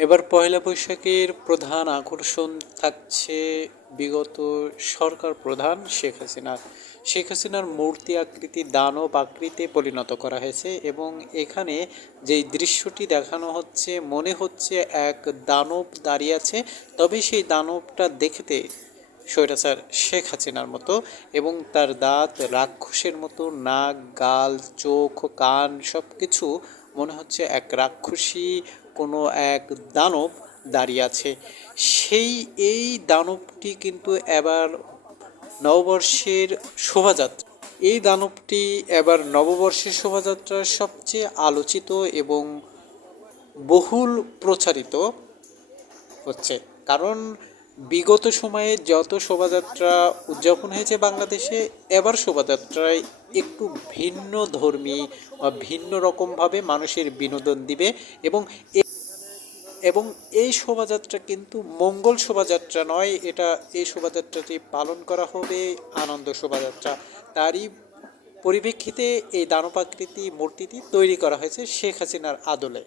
এবার পয়লা বৈশাখের প্রধান আকর্ষণ থাকছে বিগত সরকার প্রধান শেখ হাসিনার। শেখ হাসিনার মূর্তি আকৃতি দানব আকৃতি পরিণত করা হয়েছে এবং এখানে যেই দৃশ্যটি দেখানো হচ্ছে, মনে হচ্ছে এক দানব দাঁড়িয়ে আছে, তবে সেই দানবটা দেখতে স্বৈরাচার শেখ হাসিনার মতো এবং তার দাঁত রাক্ষসের মতো, নাক, গাল, চোখ, কান সব কিছু মনে হচ্ছে এক রাক্ষসী কোনো এক দানব দাঁড়িয়ে আছে। সেই, এই দানবটি কিন্তু এবার নববর্ষের শোভাযাত্রা। এই দানবটি এবার নববর্ষের শোভাযাত্রার সবচেয়ে আলোচিত এবং বহুল প্রচারিত হচ্ছে। কারণ বিগত সময়ে যত শোভাযাত্রা উদযাপন হয়েছে বাংলাদেশে, এবার শোভাযাত্রায় একটু ভিন্ন ধর্মী বা ভিন্ন রকমভাবে মানুষের বিনোদন দিবে এবং এবং এই শোভাযাত্রা কিন্তু মঙ্গল শোভাযাত্রা নয়, এটা এই শোভাযাত্রাটি পালন করা হবে আনন্দ শোভাযাত্রা। তারই পরিপ্রেক্ষিতে এই দানবাকৃতি মূর্তিটি তৈরি করা হয়েছে শেখ হাসিনার আদলে।